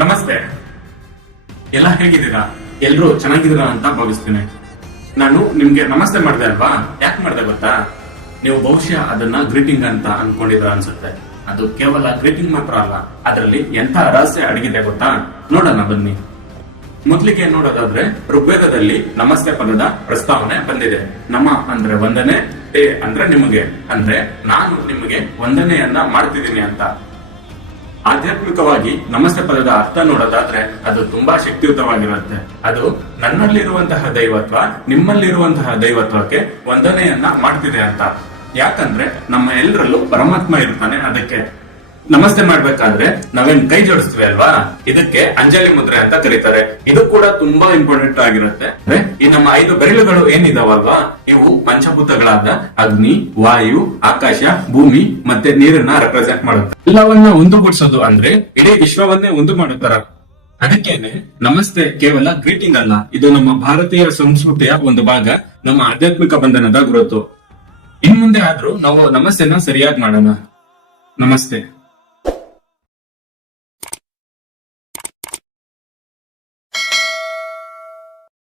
ನಮಸ್ತೆ. ಎಲ್ಲ ಹೇಗಿದ್ದೀರಾ? ಎಲ್ರು ಚೆನ್ನಾಗಿದ್ದೀರಾ ಅಂತ ಭಾವಿಸ್ತೀನಿ. ನಾನು ನಿಮ್ಗೆ ನಮಸ್ತೆ ಮಾಡ್ದೆ ಅಲ್ವಾ? ಯಾಕೆ ಮಾಡ್ದೆ ಗೊತ್ತಾ? ನೀವು ಬಹುಶಃ ಅದನ್ನ ಗ್ರೀಟಿಂಗ್ ಅಂತ ಅನ್ಕೊಂಡಿದ್ರ ಅನ್ಸುತ್ತೆ. ಅದು ಕೇವಲ ಗ್ರೀಟಿಂಗ್ ಮಾತ್ರ ಅಲ್ಲ, ಅದರಲ್ಲಿ ಎಂತ ರಹಸ್ಯ ಅಡಗಿದೆ ಗೊತ್ತಾ? ನೋಡೋಣ ಬನ್ನಿ. ಮೊದಲಿಗೆ ನೋಡೋದಾದ್ರೆ ಋಗ್ವೇದದಲ್ಲಿ ನಮಸ್ತೆ ಪದದ ಪ್ರಸ್ತಾವನೆ ಬಂದಿದೆ. ನಮ ಅಂದ್ರೆ ವಂದನೆ, ತೇ ಅಂದ್ರೆ ನಿಮಗೆ, ಅಂದ್ರೆ ನಾನು ನಿಮಗೆ ವಂದನೆಯನ್ನ ಮಾಡ್ತಿದ್ದೀನಿ ಅಂತ. ಆಧ್ಯಾತ್ಮಿಕವಾಗಿ ನಮಸ್ತೆ ಪದದ ಅರ್ಥ ನೋಡೋದಾದ್ರೆ ಅದು ತುಂಬಾ ಶಕ್ತಿಯುತವಾಗಿರುತ್ತೆ. ಅದು ನನ್ನಲ್ಲಿರುವಂತಹ ದೈವತ್ವ ನಿಮ್ಮಲ್ಲಿರುವಂತಹ ದೈವತ್ವಕ್ಕೆ ವಂದನೆಯನ್ನ ಮಾಡ್ತಿದೆ ಅಂತ. ಯಾಕಂದ್ರೆ ನಮ್ಮ ಎಲ್ಲರಲ್ಲೂ ಪರಮಾತ್ಮ ಇರ್ತಾನೆ. ಅದಕ್ಕೆ ನಮಸ್ತೆ ಮಾಡ್ಬೇಕಾದ್ರೆ ನಾವೇನ್ ಕೈ ಜೋಡಿಸ್ತೀವಿ ಅಲ್ವಾ, ಇದಕ್ಕೆ ಅಂಜಲಿ ಮುದ್ರೆ ಅಂತ ಕರೀತಾರೆ. ಇದು ಕೂಡ ತುಂಬಾ ಇಂಪಾರ್ಟೆಂಟ್ ಆಗಿರುತ್ತೆ. ಈ ನಮ್ಮ 5 ಬೆರಳುಗಳು ಏನಿದಾವಲ್ವಾ, ಇವು ಪಂಚಭೂತಗಳಾದ ಅಗ್ನಿ, ವಾಯು, ಆಕಾಶ, ಭೂಮಿ ಮತ್ತೆ ನೀರನ್ನ ರೆಪ್ರೆಸೆಂಟ್ ಮಾಡುತ್ತೆ. ಎಲ್ಲವನ್ನ ಒಂದುಗೂಡಿಸೋದು ಅಂದ್ರೆ ಇಡೀ ವಿಶ್ವವನ್ನೇ ಒಂದು ಮಾಡುತ್ತಾರ. ಅದಕ್ಕೇನೆ ನಮಸ್ತೆ ಕೇವಲ ಗ್ರೀಟಿಂಗ್ ಅಲ್ಲ, ಇದು ನಮ್ಮ ಭಾರತೀಯ ಸಂಸ್ಕೃತಿಯ ಒಂದು ಭಾಗ, ನಮ್ಮ ಆಧ್ಯಾತ್ಮಿಕ ಬಂಧನದ ಗುರುತು. ಇನ್ಮುಂದೆ ಆದ್ರೂ ನಾವು ನಮಸ್ತೆನ ಸರಿಯಾಗಿ ಮಾಡೋಣ. ನಮಸ್ತೆ.